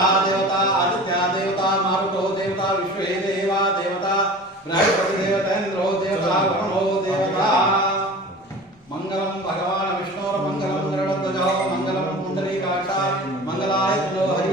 देवता देवता आदित्य देवता मारुतो देवता विश्वे देवा देवता बृहस्पति देवतेन्द्रो देवता वरुणो देवता मंगलम भगवान विष्णोर मंगलम गरुड़ध्वजो मंगलम पुंडरीकाक्षाय मंगलाय तनो हरि